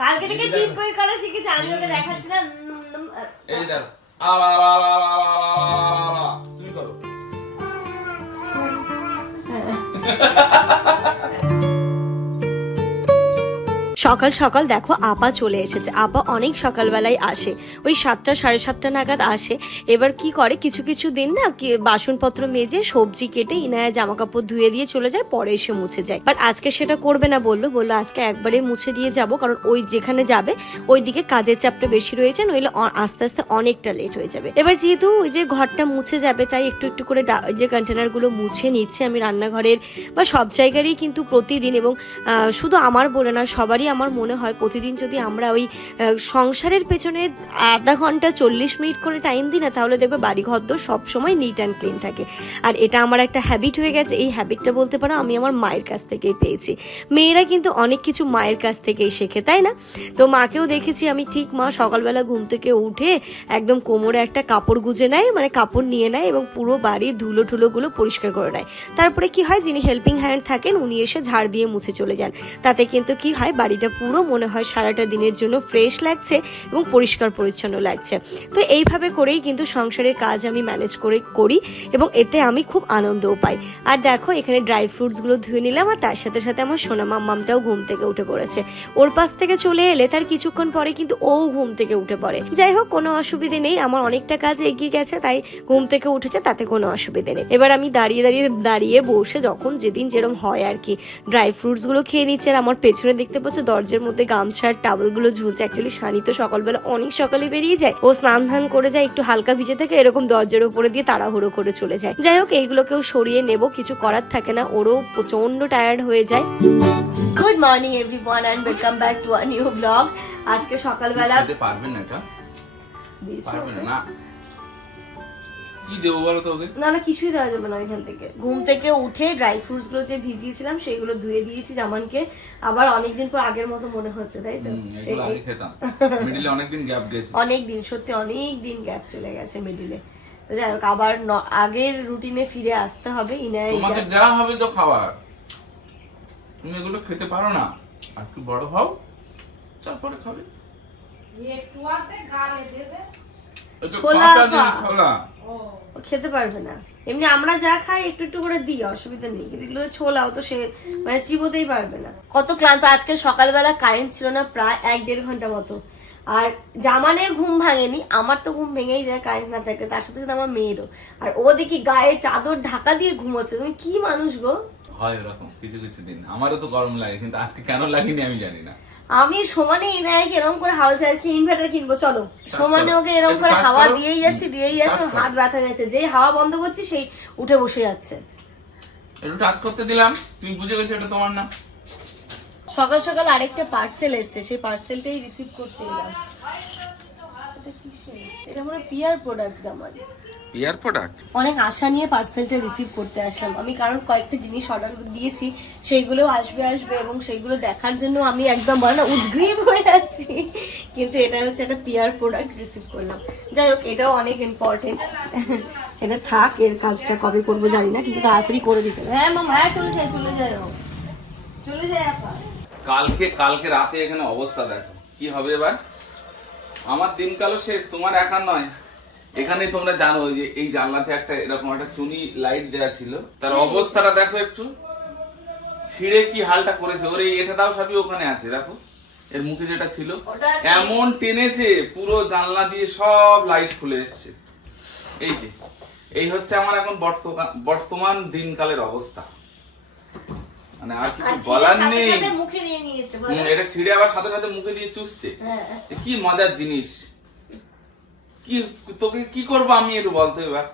কালকে থেকে জিপ বই করা শিখেছে আমি ওকে দেখাচ্ছিলাম এই দাও তুমি করো সকাল সকাল দেখো আপা চলে এসেছে। আপা অনেক সকালবেলায় আসে। ওই সাতটা, সাড়ে সাতটা নাগাদ আসে। এবার কি করে? কিছু কিছু দিন না কি বাসনপত্র মেজে, সবজি কেটে, ইনায়া জামা কাপড় ধুয়ে দিয়ে চলে যায়, পরে এসে মুছে যায়। বাট আজকে সেটা করবে না বলল। বলল, আজকে একবারে মুছে দিয়ে যাব, কারণ ওই যেখানে যাবে ওই দিকে কাজের চাপটা বেশি রয়েছে, নইলে আস্তে আস্তে অনেকটা লেট হয়ে যাবে। এবার যেহেতু ওই যে ঘরটা মুছে যাবে, তাই একটু একটু করে যে কন্টেনারগুলো মুছে নিচ্ছে। আমি রান্নাঘরের বা সব জায়গারই কিন্তু প্রতিদিন এবং শুধু আমার বলে না, সবারই আমার মনে হয় প্রতিদিন যদি আমরা ওই সংসারের পেছনে আধা ঘণ্টা চল্লিশ মিনিট করে টাইম দিই না, তাহলে দেখবে বাড়ি ঘর দোর সবসময় নিট অ্যান্ড ক্লিন থাকে। আর এটা আমার একটা হ্যাবিট হয়ে গেছে, এই হ্যাবিটটা বলতে পারো আমি আমার মায়ের কাছ থেকেই পেয়েছি। মেয়েরা কিন্তু অনেক কিছু মায়ের কাছ থেকেই শেখে, তাই না? তো মাকেও দেখেছি আমি, ঠিক মা সকালবেলা ঘুম থেকে উঠে একদম কোমরে একটা কাপড় গুজে নেয় মানে কাপড় নিয়ে নেয় এবং পুরো বাড়ির ধুলো ঠুলোগুলো পরিষ্কার করে নেয়। তারপরে কি হয়, যিনি হেল্পিং হ্যান্ড থাকেন, উনি এসে ঝাড় দিয়ে মুছে চলে যান। তাতে কিন্তু কি হয় বাড়িটা পুরো মনে হয় সারাটা দিনের জন্য ফ্রেশ লাগছে এবং পরিষ্কার পরিচ্ছন্ন লাগছে। তো এইভাবে করেই কিন্তু সংসারের কাজ আমি ম্যানেজ করে করি এবং এতে আমি খুব আনন্দও পাই। আর দেখো, এখানে ড্রাই ফ্রুটসগুলো ধুয়ে নিলাম আর তার সাথে সাথে আমার সোনা মাম্মামটাও ঘুম থেকে উঠে পড়েছে। ওর পাশ থেকে চলে এলে তার কিছুক্ষণ পরে কিন্তু ও ঘুম থেকে উঠে পড়ে। যাই হোক, কোনো অসুবিধে নেই, আমার অনেকটা কাজ এগিয়ে গেছে, তাই ঘুম থেকে উঠেছে, তাতে কোনো অসুবিধে নেই। এবার আমি দাঁড়িয়ে দাঁড়িয়ে দাঁড়িয়ে বসে যখন যেদিন যেরকম হয় আর কি ড্রাই ফ্রুটসগুলো খেয়ে নিচ্ছে আর আমার পেছনে দেখতে পাচ্ছ দরজার মধ্যে গামছার টাওয়েলগুলো ঝুলছে। অ্যাকচুয়ালি শানি তো সকালবেলা অনেক সকালে বেরিয়ে যায়। ও স্নান ধান করে যায় একটু হালকা ভিজে থেকে এরকম দরজার উপরে দিয়ে তাড়াহুড়ো করে চলে যায়। যাই হোক এইগুলোকেও সরিয়ে নেব কিছু করার থাকে না। ওরও প্রচণ্ড টায়ার্ড হয়ে যায়। Good morning everyone and welcome back to a new blog আজকে সকালবেলা পারবেন না এটা? পারবেন না। কি দেবো বলো তো ওকে? না না কিছুই দেওয়া যাবে না ওইখান থেকে। ঘুম থেকে উঠে ড্রাই ফ্রুটসগুলো যে ভিজিয়েছিলাম সেগুলো ধুয়ে দিয়েছি জামানকে। আবার অনেকদিন পর আগের মতো মনে হচ্ছে তাই তো? আগে খেতাম। মিডিলে অনেকদিন গ্যাপ গেছে। অনেক দিন সত্যি অনেক দিন গ্যাপ চলে গেছে মিডিলে যাই হোক আবার আগের রুটিনে ফিরে আসতে হবে ইনায় তোমাকে দেওয়া হবে তো খাবার। তুমি এগুলো খেতে পারো না। আর একটু বড় হও তারপরে খাবে। তো ছোলা। খেতে পারবে না। এমনি আমরা যা খাই একটু একটু করে দিই অসুবিধা নেই। কিন্তু এগুলো ছোলাও তো সে মানে চিবোতেই পারবে না। কত ক্লান্ত। আজকে সকালবেলা কারেন্ট ছিল না প্রায় এক দেড় ঘণ্টা মতো। আর জামানের ঘুম ভাঙেনি। আমার তো ঘুম ভেঙেই যায় কারেন্ট না থাকে তার সাথে সাথে আমার মেয়েরও। আর ও দেখি গায়ে চাদর ঢাকা দিয়ে ঘুমোচ্ছে। তুমি কি মানুষ গো? হয় ওরকম। কিছু কিছু দিন। আমারও তো গরম লাগে কিন্তু আজকে কেন লাগেনি আমি জানি না। আমি সমানে ইনায়কে এরকম করে হাওয়া কি ইনভার্টার কিনবো চলো। সমানে ওকে এরকম করে হাওয়া দিয়েই যাচ্ছে দিয়েই যাচ্ছে। হাত ব্যথা গেছে যেই হাওয়া বন্ধ করছি সেই উঠে বসে যাচ্ছে। একটু টাচ করতে দিলাম। তুমি বুঝে গেছো এটা তোমার না? সকাল সকাল আরেকটা পার্সেল এসেছে সেই পার্সেলটাই রিসিভ করতে এলাম। এটা কিসের? এটা মনে পিয়ার প্রোডাক্ট জামাল পিয়ার প্রোডাক্ট অনেক আশা নিয়ে পার্সেলটা রিসিভ করতে আসলাম। আমি কারণ কয়েকটা জিনিস অর্ডার দিয়েছি সেইগুলো আসবে আসবে এবং সেইগুলো দেখার জন্য আমি একদম বলে না উদ্গ্রীব হয়ে যাচ্ছি কিন্তু এটা হচ্ছে একটা পিয়ার প্রোডাক্ট রিসিভ করলাম। যাই হোক এটাও অনেক ইম্পর্টেন্ট এটা থাক এর কাজটা কবে করব জানি না কিন্তু তাড়াতাড়ি করে দিতে হবে। হ্যাঁ মামা হ্যাঁ চলে যায় চলে যায় ও। চলে যায় কালকে কালকে রাতে এখানে অবস্থা দেখো। কি হবে এবার? আমার দিনকালও শেষ তোমার একা নয়। এখানে তোমরা জানো যে এই জানলাতে একটা এরকম একটা চুনি লাইট দেওয়া ছিল। তার অবস্থাটা দেখো একটু। ছিঁড়ে কি হালটা করেছে? ওরে এটা দাও সবই ওখানে আছে দেখো। এর মুখে যেটা ছিল এমন টেনেছে পুরো জানলা দিয়ে সব লাইট খুলে এসছে। এই যে এই হচ্ছে আমার এখন বর্তমান বর্তমান দিনকালের অবস্থা। মানে আর কিছু বলার নেই। মুখে নিয়ে নিয়েছে এটা ছিঁড়ে আবার সাথে সাথে মুখে দিয়ে চুষছে। হ্যাঁ। কি মজার জিনিস। কি তোকে কি করব আমি একটু বলতো এবার।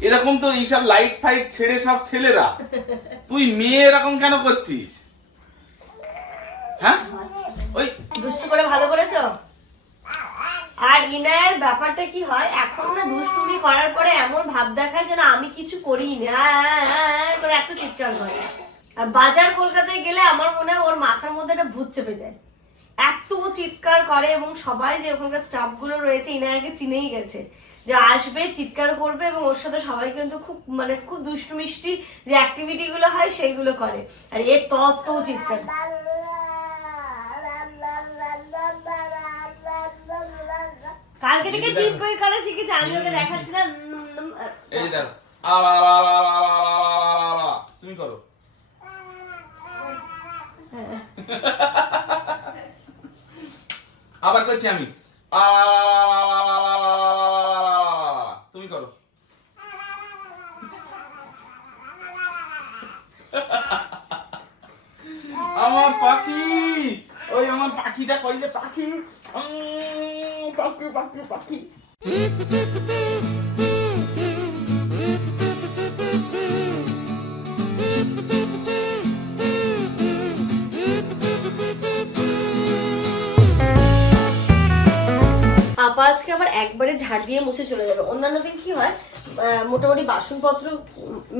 এরকম তো এইসব লাইট ফাইট ছেড়ে সব ছেলেরা। তুই মেয়ে এরকম কেন করছিস? হ্যাঁ? ওই দুষ্টু করে ভালো করেছ? আর ইনায়ের ব্যাপারটা কি হয় এখন না দুষ্টুমি করার পরে এমন ভাব দেখায় যেন আমি কিছু করি না আহ, আহ, আহ করে এত চিৎকার করে। আর বাজার কলকাতায় গেলে আমার মনে হয় ওর মাথার মধ্যে একটা ভূত চেপে যায়। এত চিৎকার করে এবং সবাই যে ওখানকার স্টাফগুলো রয়েছে ইনায়াকে চিনেই গেছে যে আসবে চিৎকার করবে এবং ওর সাথে সবাই কিন্তু খুব মানে খুব দুষ্টু মিষ্টি যে অ্যাক্টিভিটিগুলো হয় সেইগুলো করে আর এ তত চিৎকার কালকে থেকে জিপ বই করা শিখেছে আমি ওকে দেখাচ্ছিলাম এই তুমি করো হ্যাঁ আবার করছি আমি। তুমি করো। আমার পাখি, ওই আমার পাখিটা কইলে পাখি? পাখি পাখি পাখি। আজকে আবার একবারে ঝাড় দিয়ে মুছে চলে যাবে। অন্যান্য দিন কি হয় মোটামুটি বাসনপত্র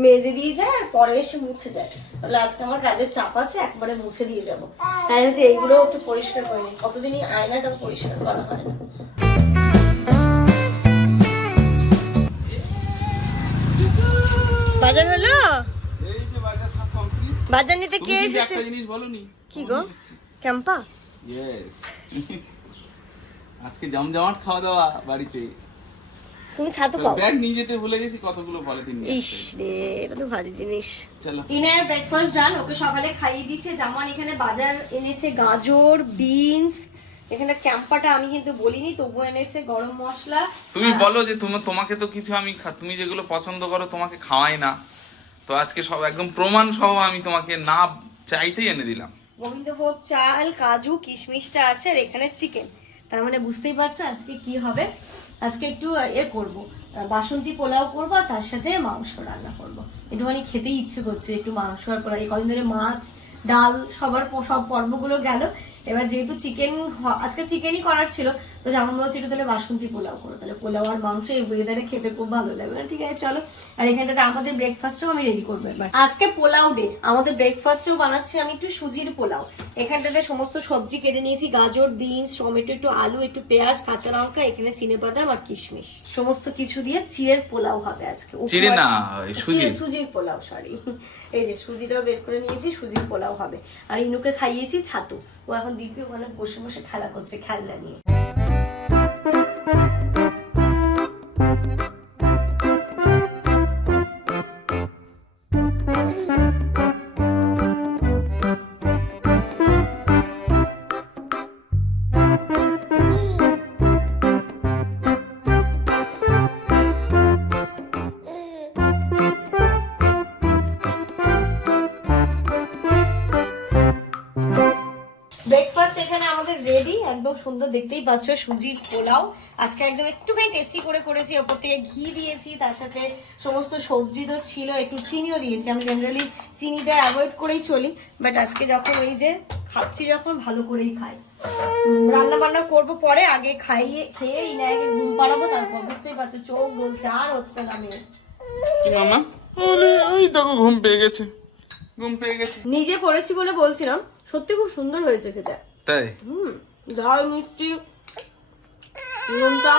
মেজে দিয়ে যায় আর পরে এসে মুছে যায়। তাহলে আজকে আমার কাজের চাপ আছে একবারে মুছে দিয়ে যাব। তাই হচ্ছে এইগুলো একটু পরিষ্কার করে নিই। কতদিনই আয়নাটা পরিষ্কার করা হয় না। বাজার হলো? বাজার নিতে কে এসেছে একটা জিনিস বলনি। কি গো? ক্যাম্পা? ইয়েস আজকে জমজমাট খাওয়া দাওয়া বাড়িতে তুমি ছাতু পাও ব্যাগ নিয়ে যেতে ভুলে গেছি কতগুলো পলিথিন নিয়ে ইস রে এটা তো ভারী জিনিস। চলো। ইনার ব্রেকফাস্ট ডান ওকে সকালে খাইয়ে দিচ্ছে জামান এখানে বাজার এনেছে গাজর বিনস এখানে ক্যাম্পাটা আমি কিন্তু বলিনি তবু এনেছে গরম মশলা। তুমি বলো যে তুমি তোমাকে তো কিছু আমি খা- তুমি যেগুলো পছন্দ করো তোমাকে খাওয়াই না। তো আজকে সব একদম প্রমাণ সহ আমি তোমাকে না চাইতেই এনে দিলাম। গোবিন্দভোগ চাল কাজু কিশমিশটা আছে আর এখানে চিকেন তার মানে বুঝতেই পারছ আজকে কি হবে? আজকে একটু এ করব। বাসন্তী পোলাও করব আর তার সাথে মাংস রান্না করব। একটুখানি খেতেই ইচ্ছে করছে, একটু মাংস আর পোলাও। কদিন ধরে মাছ, ডাল, সবার সব পর্বগুলো গেল। এবার যেহেতু চিকেন আজকে চিকেনই করার ছিল তো যেমন বলছি একটু তাহলে বাসন্তী পোলাও করো। তাহলে পোলাও আর মাংস এই ওয়েদারে খেতে খুব ভালো লাগবে না ঠিক আছে চলো। আর এখানটাতে আমাদের ব্রেকফাস্টও আমি রেডি করব এবার। আজকে পোলাও ডে আমাদের ব্রেকফাস্টেও বানাচ্ছি আমি একটু সুজির পোলাও। এখানটাতে সমস্ত সবজি কেটে নিয়েছি গাজর বিনস টমেটো একটু আলু একটু পেঁয়াজ কাঁচা লঙ্কা এখানে চিনে বাদাম আর কিশমিশ। সমস্ত কিছু দিয়ে চিড়ের পোলাও হবে আজকে। চিড়ে না, সুজির। সুজির পোলাও সরি এই যে সুজিটাও বের করে নিয়েছি সুজির পোলাও হবে। আর ইনুকে খাইয়েছি ছাতু। ও এখন দিব্যি ওখানে বসে বসে খেলা করছে খেলনা নিয়ে। রেডি একদম সুন্দর দেখতেই পাচ্ছ সুজির পোলাও। আজকে একদম একটুখানি টেস্টি করে করেছি ওপর থেকে ঘি দিয়েছি তার সাথে সমস্ত সবজি তো ছিল একটু চিনিও দিয়েছি। আমি জেনারেলি চিনিটা অ্যাভয়েড করেই চলি বাট আজকে যখন ওই যে খাচ্ছি যখন ভালো করেই খাই। রান্না বান্না করব পরে আগে খাইয়ে খেয়ে ইনায়কে ঘুম পাড়াবো তারপর বুঝতেই পারছ চোখ বলছে আর হচ্ছে না মেয়ে। মামা? ওই দেখো ঘুম পেয়ে গেছে ঘুম পেয়ে গেছে। নিজে করেছি বলে বলছিলাম সত্যি খুব সুন্দর হয়েছে খেতে। তাই হুম ঝাল মিষ্টি নুনটা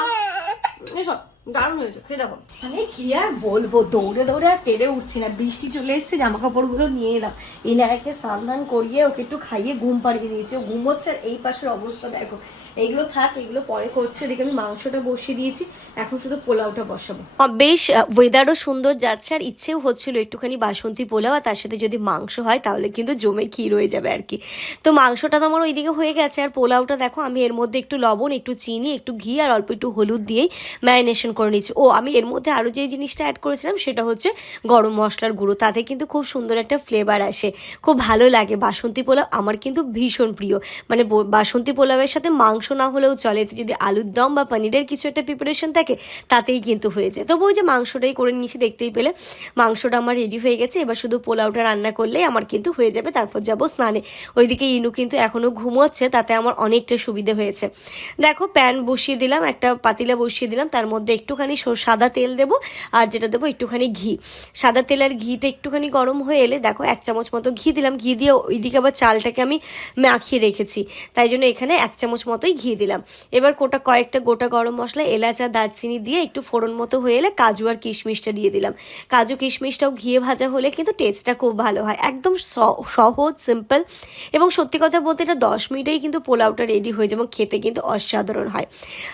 এসব দারুণ হয়েছে খেয়ে দেখো। মানে কি আর বলব দৌড়ে দৌড়ে আর পেরে উঠছি না। বৃষ্টি চলে এসেছে জামা কাপড়গুলো নিয়ে এলাম। এনাকে স্নান ধান করিয়ে ওকে একটু খাইয়ে ঘুম পাড়িয়ে দিয়েছি। ও ঘুমোচ্ছে আর এই পাশের অবস্থা দেখো। এগুলো থাক এগুলো পরে করছে। এদিকে আমি মাংসটা বসিয়ে দিয়েছি। এখন শুধু পোলাওটা বসাবো। বেশ ওয়েদারও সুন্দর যাচ্ছে আর ইচ্ছেও হচ্ছিল একটুখানি বাসন্তী পোলাও। আর তার সাথে যদি মাংস হয় তাহলে কিন্তু জমে ক্ষীর হয়ে যাবে আর কি। তো মাংসটা তো আমার ওইদিকে হয়ে গেছে। আর পোলাওটা দেখো আমি এর মধ্যে একটু লবণ একটু চিনি একটু ঘি আর অল্প একটু হলুদ দিয়েই ম্যারিনেশন করে নিচ্ছি ও, আমি এর মধ্যে আরও যে জিনিসটা অ্যাড করেছিলাম সেটা হচ্ছে গরম মশলার গুঁড়ো। তাতে কিন্তু খুব সুন্দর একটা ফ্লেভার আসে। খুব ভালো লাগে। বাসন্তী পোলাও আমার কিন্তু ভীষণ প্রিয়। মানে বাসন্তী পোলাওয়ের সাথে মাংস না হলেও চলে। এতে যদি আলুর দম বা পনিরের কিছু একটা প্রিপারেশন থাকে, তাতেই কিন্তু হয়ে যায়। তবু ওই যে মাংসটাই করে নিয়েছি, দেখতেই পেলে। মাংসটা আমার রেডি হয়ে গেছে। এবার শুধু পোলাওটা রান্না করলেই আমার কিন্তু হয়ে যাবে। তারপর যাব স্নানে। ওইদিকে ইনু কিন্তু এখনও ঘুমোচ্ছে, তাতে আমার অনেকটা সুবিধে হয়েছে। দেখো প্যান বসিয়ে দিলাম, একটা পাতিলা বসিয়ে দিলাম। তার মধ্যে একটুখানি সাদা তেল দেবো, আর যেটা দেবো একটুখানি ঘি। সাদা তেল আর ঘিটা একটুখানি গরম হয়ে এলে দেখো এক চামচ মতো ঘি দিলাম। ঘি দিয়ে ওইদিকে আবার চালটাকে আমি মাখিয়ে রেখেছি। তাই জন্য এখানে এক চামচ মতোই ঘি দিলাম। এবার কোটা কয়েকটা গোটা গরম মশলা, এলাচ আর দারচিনি দিয়ে একটু ফোড়ন মতো হয়ে এলে কাজু আর কিশমিশটা দিয়ে দিলাম। কাজু, কিশমিশটাও ঘিয়ে ভাজা হলে কিন্তু টেস্টটা খুব ভালো হয়। একদম সহজ সিম্পল এবং সত্যি কথা বলতে এটা দশ মিনিটেই কিন্তু পোলাওটা রেডি হয়ে যায় এবং খেতে কিন্তু অসাধারণ হয়।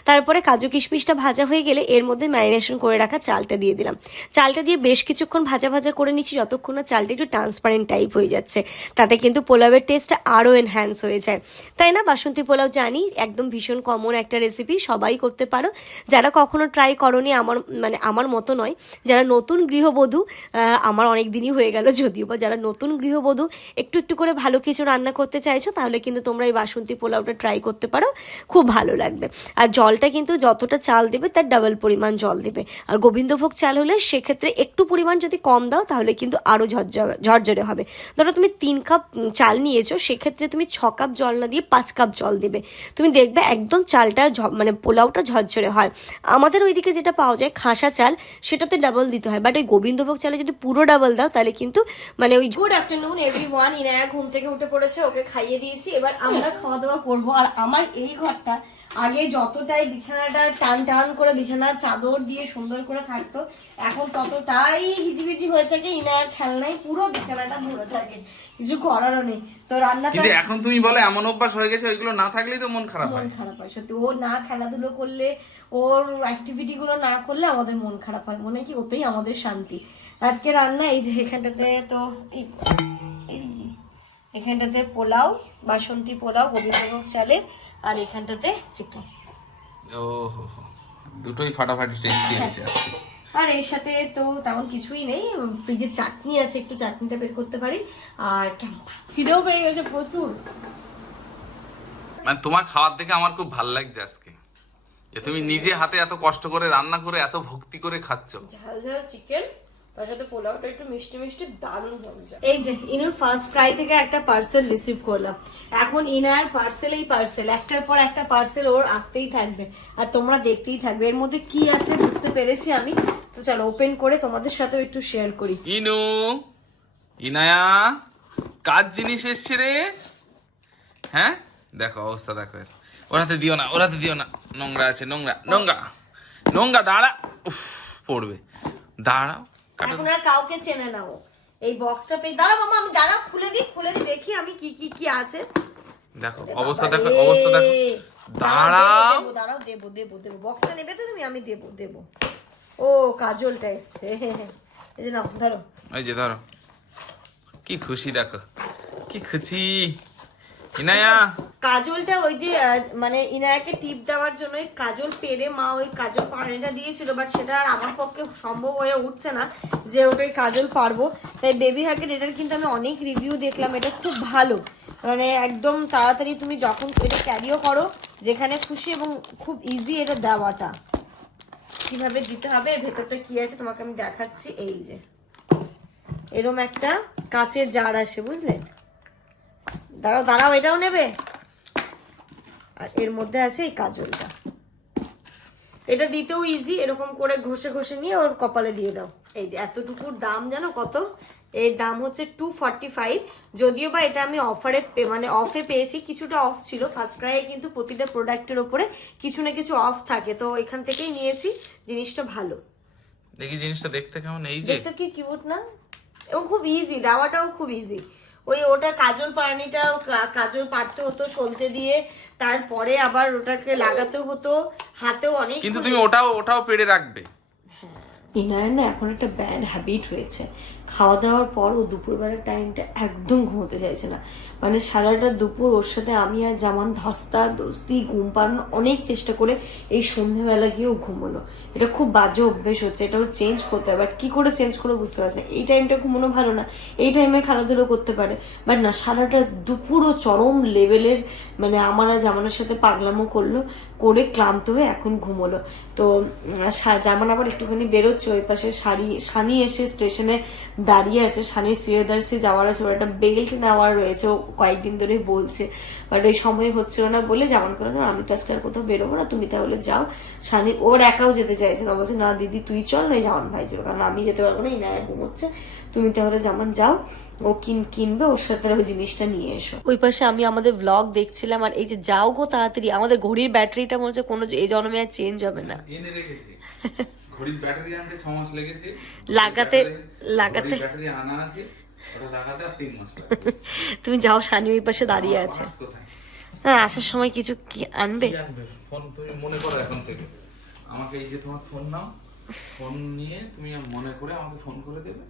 তারপরে কাজু, কিশমিশটা ভাজা হয়ে গেলে এর মধ্যে ম্যারিনেশন করে রাখা চালটা দিয়ে দিলাম। চালটা দিয়ে বেশ কিছুক্ষণ ভাজা ভাজা করে নিচ্ছি যতক্ষণ না চালটা একটু ট্রান্সপারেন্ট টাইপ হয়ে যাচ্ছে। তাতে কিন্তু পোলাওয়ের টেস্টটা আরও এনহ্যান্স হয়ে যায়। তাই না? বাসন্তী পোলাও জানি, একদম ভীষণ কমন একটা রেসিপি সবাই করতে পারো। যারা কখনো ট্রাই করনি, আমার মানে আমার মতো নয়। যারা নতুন গৃহবধূ আমার অনেক দিনই হয়ে গেল যদিও বা যারা নতুন গৃহবধূ, একটু একটু করে ভালো কিছু রান্না করতে চাইছো, তাহলে কিন্তু তোমরা এই বাসন্তী পোলাওটা ট্রাই করতে পারো। খুব ভালো লাগবে। আর জলটা কিন্তু যতটা চাল দেবে, তার ডাবল পরিমাণ জল দেবে। আর গোবিন্দভোগ চাল হলে সেক্ষেত্রে একটু পরিমাণ যদি কম দাও, তাহলে কিন্তু আরও ঝরঝরে হবে। ধরো তুমি তিন কাপ চাল নিয়েছো, সেক্ষেত্রে তুমি ছ কাপ জল না দিয়ে পাঁচ কাপ জল দেবে। তুমি দেখবে একদম চালটা মানে পোলাওটা ঝরঝরে হয়। আমাদের ওইদিকে যেটা পাওয়া যায়, খাসা চাল, সেটাতে ডাবল দিতে হয়। বাট ওই গোবিন্দভোগ চালে যদি পুরো ডাবল দাও, তাহলে কিন্তু মানে ওই গুড আফটারনুন এভরিওয়ান ইনায়া ঘুম থেকে উঠে পড়েছে, ওকে খাইয়ে দিয়েছি। এবার আমরা খাওয়া দাওয়া করব। আর আমার এই ঘরটা আগে যতটাই বিছানাটা টান টান করে বিছানার চাদর দিয়ে সুন্দর করে থাকতো এখন ততটাই হিজিবিজি হয়ে থাকে ইনায়ার খেলনায় পুরো বিছানাটা ভরে থাকে কিছু করারও নেই। তো রান্না কিন্তু এখন তুমি বলে এমন অভ্যাস হয়ে গেছে ওইগুলো না থাকলেই তো মন খারাপ হয়। মন খারাপ হয় সত্যি। ও না খেলাধুলো করলে ওর অ্যাক্টিভিটি গুলো না করলে আমাদের মন খারাপ হয় মনে কি ওতেই আমাদের শান্তি। আজকে রান্না এই যে এখানটাতে তো এখানটাতে পোলাও বাসন্তী পোলাও গোবিন্দভোগ চালের আর এখানটাতে চিকেন। ও। দুটোই ফাটাফাটি টেস্টি হয়েছে আজকে। আর এর সাথে তো তেমন কিছুই নেই ফ্রিজে চাটনি আছে একটু চাটনিটা বের করতে পারি। আর ক্যাম্পা খিদেও পেয়ে গেছে প্রচুর। মানে তোমার খাওয়ার দেখে আমার খুব ভালো লাগছে আজকে। যে তুমি নিজে হাতে এত কষ্ট করে রান্না করে এত ভক্তি করে খাচ্ছ। ঝাল ঝাল চিকেন। তার সাথে পোলাওটা একটু মিষ্টি মিষ্টি দারুণ এই যে ইনুর ফার্স্ট ক্রাই থেকে একটা পার্সেল রিসিভ করলাম। এখন ইনার পার্সেল এই পার্সেল একটার পর একটা পার্সেল ওর আসতেই থাকবে। আর তোমরা দেখতেই থাকবে এর মধ্যে কি আছে বুঝতে পেরেছি আমি। তো চলো ওপেন করে তোমাদের সাথেও একটু শেয়ার করি। ইনু ইনায়া কাজ জিনিস এসছে রে? হ্যাঁ? দেখো অবস্থা দেখো এর। ওরাতে দিও না ওরাতে দিও না। নোংরা আছে নোংরা নোংরা। নোংরা দাঁড়া। উফ পড়বে। দাঁড়াও। এখন আর কাউকে চেনে নাও এই বক্সটা পেয়ে দাঁড়াও মামা আমি দাঁড়াও খুলে দিই খুলে দিই দেখি আমি কি কি কি আছে। দেখো অবস্থা দেখো অবস্থা দেখো। দাঁড়াও দাঁড়াও দেবো দেবো দেবো। বক্সটা নেবে তো তুমি? আমি দেবো দেবো। ও কাজলটা এসছে। এই যে নাও ধরো। এই যে ধরো। কি খুশি দেখো। কি খুশি। ইনায়া। কাজলটা ওই যে মানে ইনায়াকে টিপ দেওয়ার জন্য কাজল পেরে মা ওই কাজল পানিটা দিয়েছিল বাট সেটা আর আমার পক্ষে সম্ভব হয়ে উঠছে না যে ওটা ওই কাজল পারব তাই বেবি হাকের এটার কিন্তু আমি অনেক রিভিউ দেখলাম, এটা খুব ভালো। মানে একদম তাড়াতাড়ি তুমি যখন এটা ক্যারিও করো, যেখানে খুশি এবং খুব ইজি এটা দেওয়াটা। কীভাবে দিতে হবে, এর ভেতরটা কি আছে তোমাকে আমি দেখাচ্ছি, এই যে। এরম একটা কাচের জার আসে, বুঝলে? দাঁড়াও দাঁড়াও এটাও নেবে? আর এর মধ্যে আছে এই কাজলটা। এটা দিতেও ইজি এরকম করে ঘষে ঘষে নিয়ে ওর কপালে দিয়ে দাও। এই যে এতটুকুর দাম জানো কত? এর দাম হচ্ছে টু ফর্টি ফাইভ যদিও বা এটা আমি অফারে মানে অফে পেয়েছি কিছুটা অফ ছিল। ফার্স্ট ক্রাইয়ে কিন্তু প্রতিটা প্রোডাক্টের ওপরে কিছু না কিছু অফ থাকে। তো এখান থেকেই নিয়েছি জিনিসটা ভালো। দেখি জিনিসটা দেখতে কেমন। এই যে দেখতে কি কিউট না? এবং খুব ইজি দেওয়াটাও খুব ইজি ওই ওটা কাজল পাড়নিটাও কাজল পারতে হতো সলতে দিয়ে তারপরে আবার ওটাকে লাগাতে হতো হাতেও অনেক কিন্তু তুমি ওটাও ওটাও পেড়ে রাখবে। ইনার না এখন একটা ব্যাড হ্যাবিট হয়েছে। খাওয়া দাওয়ার পর ও দুপুরবেলার টাইমটা একদম ঘুমোতে চাইছে না। মানে সারাটা দুপুর ওর সাথে আমি আর জামান ধস্তা, দস্তি ঘুম পাড়ানোর অনেক চেষ্টা করে এই সন্ধ্যেবেলা গিয়েও ঘুমোলো। এটা খুব বাজে অভ্যেস হচ্ছে, এটা ওর চেঞ্জ করতে হবে বাট কী করে চেঞ্জ করে বুঝতে পারছি এই টাইমটা ঘুমানো ভালো না। এই টাইমে খেলাধুলো করতে পারে। বাট না, সারাটা দুপুর ও চরম লেভেলের মানে আমার আর জামানের সাথে পাগলামো করল, করে ক্লান্ত হয়ে এখন ঘুমোলো। তো জামান আবার একটুখানি বেরোচ্ছে ওই পাশে শাড়ি সানি এসে স্টেশনে দাঁড়িয়ে আছে সানি সিরিয়াদার্সে যাওয়ার আছে ওর একটা বেল্ট নেওয়ার রয়েছে ও কয়েকদিন ধরে বলছে। বাট ওই সময় হচ্ছিল না বলে যেমন করে ধর আমি তো আজকে আর কোথাও বেরোবো না তুমি তাহলে যাও। সানি ওর একাও যেতে চাইছে না বলছে না দিদি তুই চল না জামান ভাই চল কারণ আমি যেতে পারব না এই ইনায় ঘুমোচ্ছে। তুমি তাহলে জামান যাও ও কিন কিনবে ওর সাথে ওই জিনিসটা নিয়ে এসো। ওই পাশে আমি আমাদের ব্লগ দেখছিলাম আর এই যে যাও গো তাড়াতাড়ি আমাদের ঘড়ির ব্যাটারিটা মনে হচ্ছে কোনো এই জন্মে আর চেঞ্জ হবে না। এনে রেখেছি। ঘড়ির ব্যাটারি আনতে ছ মাস লেগেছে। লাগাতে- লাগাতে- ব্যাটারি আনা আছে ওটা লাগাতে আর তিন মাস তুমি যাও সানি ওই পাশে দাঁড়িয়ে আছে। হ্যাঁ আসার সময় কিছু কি আনবে? ফোন তুমি মনে করো এখন থেকে। আমাকে এই যে তোমার ফোন নাও ফোন নিয়ে তুমি মনে করে আমাকে ফোন করে দেবে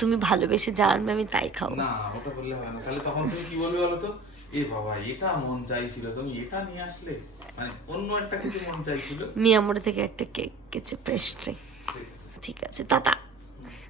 তুমি ভালোবেসে যা আনবে আমি তাই খাও না ওটা বললে হবে না। তাহলে তখন তুমি কি বলবে বলো তো? এ বাবা এটা মন চাইছিল তুমি এটা নিয়ে আসলে? মানে অন্য একটা কিছু মন চাইছিল? থেকে একটা কেক কেচে পেস্ট্রি ঠিক আছে। দাদা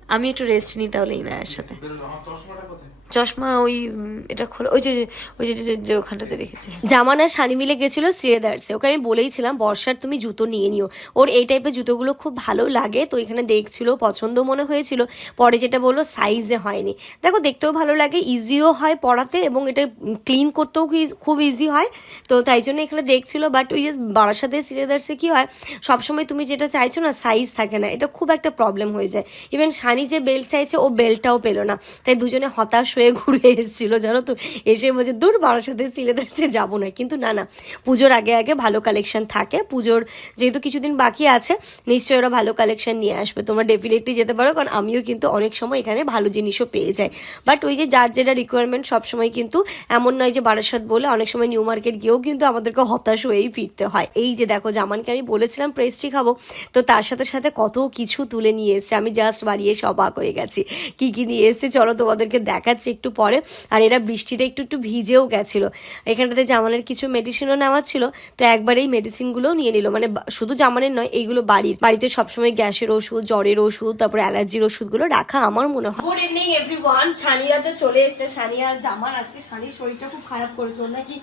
আমি একটু রেস্ট নিই তাহলে ইনায়ের সাথে। আমার চশমাটা কোথায়? চশমা ওই এটা খোলা, ওই যে ওই যে- যে ওখানটাতে রেখেছে জামান আর শানি মিলে গেছিল সিরেদার্সে ওকে আমি বলেইছিলাম, বর্ষার তুমি জুতো নিয়ে নিও। ওর এই টাইপের জুতোগুলো খুব ভালো লাগে, তো এখানে দেখছিল, পছন্দ মনে হয়েছিল। পরে যেটা বলল সাইজে হয়নি। দেখো, দেখতেও ভালো লাগে ইজিও হয় পড়াতে এবং এটা ক্লিন করতেও খুব ইজি হয়। তো তাই জন্য এখানে দেখছিল বাট ওই যে বারাসাতে সিরেদার্সে কি হয়, সবসময় তুমি যেটা চাইছো না সাইজ থাকে না। এটা খুব একটা প্রবলেম হয়ে যায়। ইভেন শানি যে বেল্ট চাইছে, ও বেল্টটাও পেল না। তাই দুজনে হতাশ হয়ে ঘুরে এসেছিল, জানো তো? এসে বলছে, দূর বারাসাতে সিলেদার্সে যাব না। কিন্তু না না, পুজোর আগে আগে ভালো কালেকশন থাকে। পুজোর যেহেতু কিছুদিন বাকি আছে, নিশ্চয়ই ওরা ভালো কালেকশন নিয়ে আসবে। তোমরা ডেফিনেটলি যেতে পারো, কারণ আমিও কিন্তু অনেক সময় এখানে ভালো জিনিসও পেয়ে যাই। বাট ওই যে যার যেটা রিকোয়ারমেন্ট সবসময় কিন্তু এমন নয় যে বারাসাত বলে অনেক সময় নিউ মার্কেট গিয়েও কিন্তু আমাদেরকে হতাশ হয়েই ফিরতে হয়। এই যে দেখো, জামানকে আমি বলেছিলাম প্রেস্ট্রি খাব, তো তার সাথে সাথে কত কিছু তুলে নিয়ে এসছে। আমি জাস্ট বাড়িয়ে সবাক হয়ে গেছি। কি কি নিয়ে এসছে? চলো তোমাদেরকে দেখাচ্ছি। একটু পরে, আর এরা বৃষ্টিতে একটু একটু ভিজেও গেছিল। এখানটাতে জামানের কিছু মেডিসিনও নেওয়া ছিল, তো একবার এই মেডিসিনগুলোও নিয়ে নিল। মানে শুধু জামানের নয়, এইগুলো বাড়ির। বাড়িতে সবসময় গ্যাসের ওষুধ, জ্বরের ওষুধ, তারপরে অ্যালার্জির ওষুধগুলো রাখা আমার মনে হয়। গুড ইভিনিং এভরিওয়ান সানিরা তো চলে এসেছে। সানিয়া জামার আজকে সানির শরীরটা খুব খারাপ করেছে। নাকি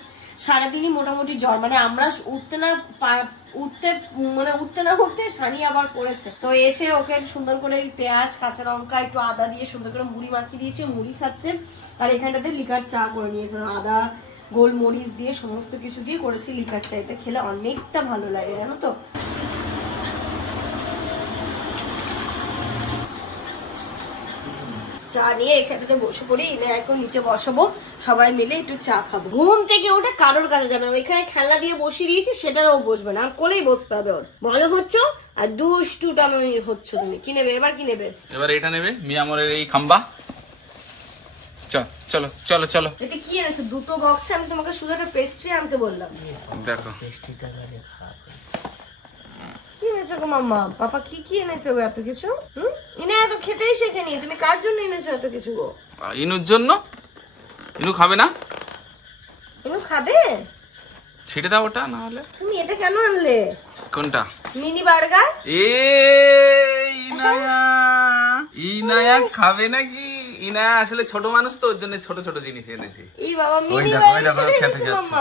সারাদিনই মোটামুটি জ্বর। মানে আমরা উঠতে না উঠতে মানে উঠতে না উঠতে সানি আবার পড়েছে তো এসে ওকে সুন্দর করে পেঁয়াজ, কাঁচা লঙ্কা, একটু আদা দিয়ে সুন্দর করে মুড়ি মাখিয়ে দিয়েছে, মুড়ি খাচ্ছে। আর এখানটাতে লিকার চা করে নিয়েছে। আদা, গোলমরিচ দিয়ে সমস্ত কিছু দিয়ে করেছি লিকার চা এটা খেলে অনেকটা ভালো লাগে, জানো তো? চা নিয়ে এখানেতে বসে পড়ি এনে এখন নিচে বসাবো সবাই মিলে একটু চা খাব। ঘুম থেকে ওটা কারোর কাছে যাবে না ওইখানে খেলনা দিয়ে বসিয়ে দিয়েছি সেটাও বসবে না আর কোলেই বসতে হবে ওর। ভালো হচ্ছ? আর দুষ্টুটা আমি হচ্ছ তুমি কি নেবে? এবার কি নেবে? এবার এটা নেবে মিয়ামরের এই খাম্বা। চল চলো চলো চলো। এতে কি এনেছো? দুটো বক্সে আমি তোমাকে শুধু একটা পেস্ট্রি আনতে বললাম। দেখো। কি এনেছো গো মাম্মা? পাপা কি কি এনেছো গো এত কিছু? হুম? ইনে এত খেতেই শেখেনি। তুমি কার জন্য এনেছো এত কিছু গো? ইনুর জন্য? ইনু খাবে না? ইনু খাবে? ছেড়ে দাও ওটা না হলে। তুমি এটা কেন আনলে? কোনটা? Mini burger? এ ইনায়া। ইনায়া খাবে নাকি? ইনায়া আসলে ছোট মানুষ তো ওর জন্য ছোট ছোট জিনিস এনেছি। এই বাবা মিনি বার্গার খেতে যাচ্ছে।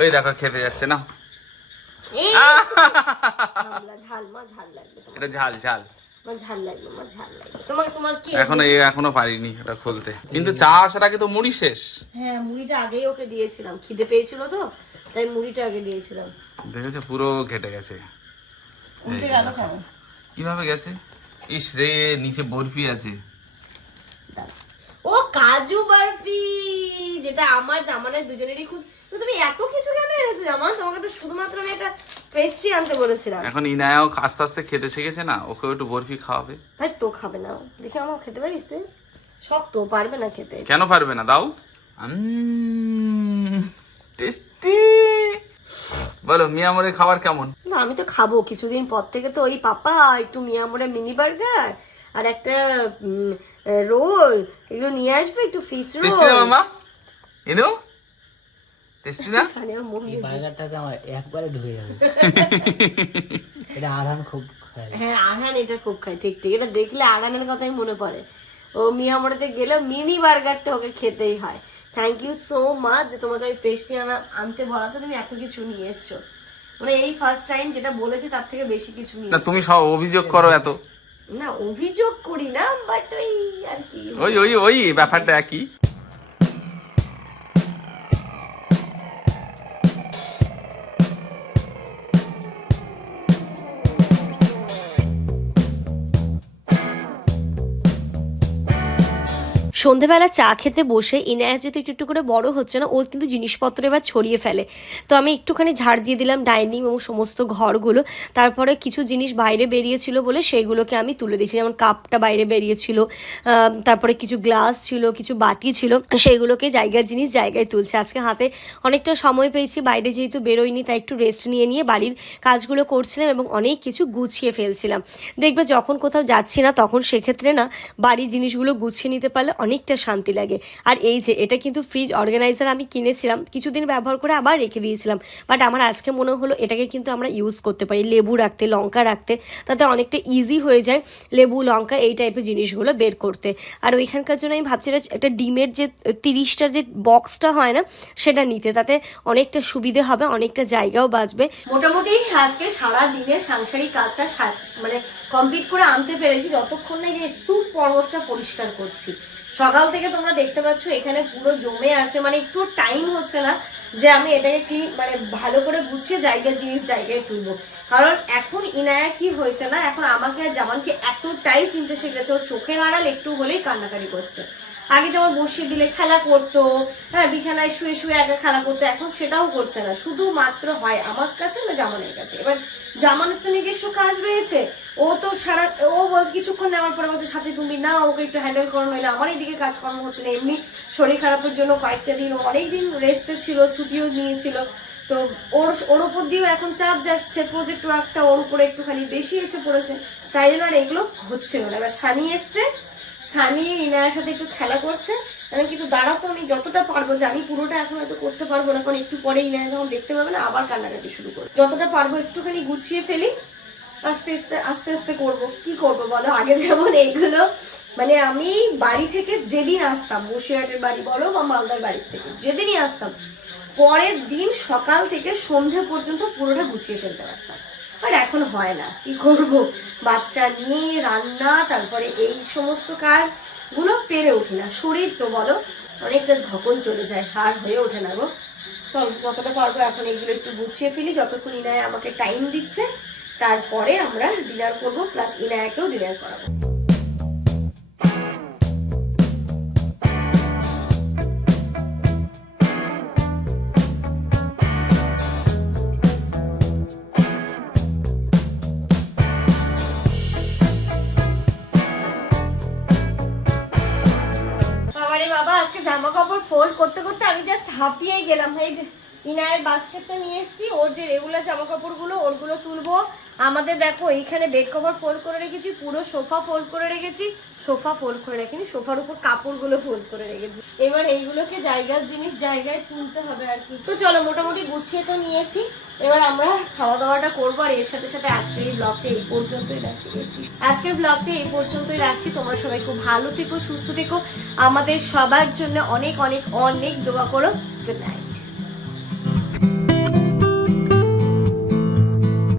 ওই দেখো খেতে যাচ্ছে না এটা ঝাল ঝাল। এখনও এখনও পারিনি এটা খুলতে। কিন্তু চা আসার আগে তো মুড়ি শেষ। হ্যাঁ মুড়িটা আগেই ওকে দিয়েছিলাম। খিদে পেয়েছিল তো তাই মুড়িটা আগে দিয়েছিলাম। দেখেছ পুরো ঘেটে গেছে। কীভাবে গেছে? ইস রে নিচে বরফি আছে। ও কাজু বরফি! যেটা আমার জামানের দুজনেরই খুব তো তুমি এত কিছু কেন এনেছো জামান তোমাকে তো শুধুমাত্র আমি একটা পেস্ট্রি আনতে বলেছিলাম। এখন ইনায়াও আস্তে আস্তে খেতে শিখেছে না ওকে একটু বরফি খাওয়াবে। ভাই তো খাবে না। দেখে আমার খেতে পারিস তুই? শক্ত পারবে না খেতে। কেন পারবে না? দাও। টেস্টি। বলো মিয়ামরের খাবার কেমন? না আমি তো খাব। কিছুদিন পর থেকে তো ওই পাপা একটু মিয়ামোড়ে মিনি বার্গার আর একটা রোল এগুলো নিয়ে আসবে একটু ফিশ রোল মামা? ইনু? টেস্টি না? এই বার্গারটাতে আমার একবারে ঢুকে যাবে এটা আরহান খুব খায়। হ্যাঁ আরহান এটা খুব খায় ঠিক ঠিক। এটা দেখলে আরহানের কথাই মনে পড়ে। ও মিয়ামোড়েতে গেলে মিনি বার্গারটা ওকে খেতেই হয়। থ্যাংক ইউ সো মাচ যে তোমাকে আমি পেস্ট্রি আনা আনতে বলাতে তুমি এত কিছু নিয়ে এসছো মানে এই ফার্স্ট টাইম যেটা বলেছি তার থেকে বেশি কিছু নিয়ে না তুমি সব অভিযোগ করো এত। না অভিযোগ করি না বাট ওই আর কি। ওই ওই ওই ব্যাপারটা একই। সন্ধেবেলা চা খেতে বসে ইনায়া যেহেতু একটু একটু করে বড় হচ্ছে না, ও কিন্তু জিনিসপত্র এবার ছড়িয়ে ফেলে। তো আমি একটুখানি ঝাড় দিয়ে দিলাম ডাইনিং এবং সমস্ত ঘরগুলো। তারপরে কিছু জিনিস বাইরে বেরিয়েছিল বলে সেইগুলোকে আমি তুলে দিয়েছি। যেমন কাপটা বাইরে বেরিয়েছিল তারপরে কিছু গ্লাস ছিল, কিছু বাটি ছিল, সেইগুলোকে জায়গার জিনিস জায়গায় তুলছে। আজকে হাতে অনেকটা সময় পেয়েছি, বাইরে যেহেতু বেরোয়নি তাই একটু রেস্ট নিয়ে নিয়ে বাড়ির কাজগুলো করছিলাম এবং অনেক কিছু গুছিয়ে ফেলছিলাম। দেখবে যখন কোথাও যাচ্ছি না, তখন সেক্ষেত্রে না, বাড়ির জিনিসগুলো গুছিয়ে নিতে পারলে অনেকটা শান্তি লাগে। আর এই যে, এটা কিন্তু ফ্রিজ অর্গানাইজার আমি কিনেছিলাম, কিছুদিন ব্যবহার করে আবার রেখে দিয়েছিলাম। বাট আমার আজকে মনে হলো এটাকে কিন্তু আমরা ইউজ করতে পারি, লেবু রাখতে, লঙ্কা রাখতে। তাতে অনেকটা ইজি হয়ে যায় লেবু, লঙ্কা এই টাইপের জিনিসগুলো বের করতে। আর ওইখানকার জন্য আমি ভাবছিলাম একটা ডিমের যে, তিরিশটার যে বক্সটা হয় না, সেটা নিতে। তাতে অনেকটা সুবিধে হবে, অনেকটা জায়গাও বাঁচবে। মোটামুটি আজকে সারা দিনের সাংসারিক কাজটা মানে কমপ্লিট করে আনতে পেরেছি। যতক্ষণ না যে স্তূপ পর্বতটা পরিষ্কার করছি। সকাল থেকে তোমরা দেখতে পাচ্ছ এখানে পুরো জমে আছে। মানে একটু টাইম হচ্ছে না যে আমি এটাকে ক্লিন মানে ভালো করে গুছিয়ে জায়গায় জিনিস জায়গায় তুলবো। কারণ এখন ইনায়া কি হয়েছে না, এখন আমাকে আর জামানকে এতটাই চিনতে শিখেছে, ওর চোখের আড়াল একটু হলেই কান্নাকারি করছে। আগে যেমন বসিয়ে দিলে খেলা করতো হ্যাঁ বিছানায় শুয়ে শুয়ে একা খেলা করতো, এখন সেটাও করছে না। শুধুমাত্র হয় আমার কাছে না জামানের কাছে। এবার জামানের তো নিজস্ব কাজ রয়েছে। ও তো সারা, ও বলছে কিছুক্ষণ নেওয়ার পরে বলছে, সাথে, তুমি না, ওকে একটু হ্যান্ডেল করো নইলে আমার এইদিকে কাজকর্ম হচ্ছে না। এমনি শরীর খারাপের জন্য কয়েকটা দিন অনেক দিন রেস্টে ছিল, ছুটিও নিয়েছিল। তো ওর ওর উপর দিয়েও এখন চাপ যাচ্ছে প্রজেক্ট ওয়ার্কটা ওর উপরে একটুখানি বেশি এসে পড়েছে। তাই জন্য আর এগুলো হচ্ছিল না। এবার সানি এসছে সানি ইনায়ের সাথে একটু খেলা করছে। আমি একটু দাঁড়াতো আমি যতটা পারব জানি পুরোটা এখন হয়তো করতে পারব না, কারণ একটু পরে ইনায়া যখন দেখতে পাবে না, আবার কান্নাকাটি শুরু করবে। যতটা পারব একটুখানি গুছিয়ে ফেলি, আস্তে আস্তে আস্তে আস্তে করব। কি করব বলো? আগে যেমন এইগুলো মানে আমি বাড়ি থেকে যেদিন আসতাম, বসিরহাটের বাড়ি বলো বা মালদার বাড়ি থেকে, যেদিনই আসতাম, পরের দিন সকাল থেকে সন্ধে পর্যন্ত পুরোটা গুছিয়ে ফেলতে পারতাম। আর এখন হয় না। কি করব? বাচ্চা নিয়ে, রান্না, তারপরে এই সমস্ত কাজগুলো পেরে ওঠে না। শরীর তো বলো, অনেকটা ধকল চলে যায়, হাড় হয়ে ওঠে না গো। চল, যতটা পারব এখন এগুলো একটু গুছিয়ে ফেলি। যতক্ষণ ইনায় আমাকে টাইম দিচ্ছে, তারপরে আমরা ডিনার করব প্লাস ইনায়াকেও ডিনার করাবো। করতে করতে আমি জাস্ট হাঁপিয়ে গেলাম ভাই যে। ইনায়ের বাস্কেটটা নিয়ে এসেছি। ওর যে রেগুলার জামা কাপড়গুলো ওরগুলো তুলবো। আমাদের দেখো, এইখানে বেড কভার ফোল্ড করে রেখেছি, পুরো সোফা ফোল্ড করে রেখেছি। সোফা ফোল্ড করে রাখিনি, সোফার উপর কাপড়গুলো ফোল্ড করে রেখেছি। এবার এইগুলোকে জায়গার জিনিস জায়গায় তুলতে হবে আর কি। তো চলো, মোটামুটি গুছিয়ে তো নিয়েছি। এবার আমরা খাওয়া দাওয়াটা করব আর এর সাথে সাথে আজকের এই ব্লগটা এই পর্যন্তই রাখছি। আজকের ব্লগটা এই পর্যন্তই রাখছি। তোমরা সবাই খুব ভালো থেকো, সুস্থ থেকো। আমাদের সবার জন্য অনেক অনেক অনেক দোয়া করো। Good night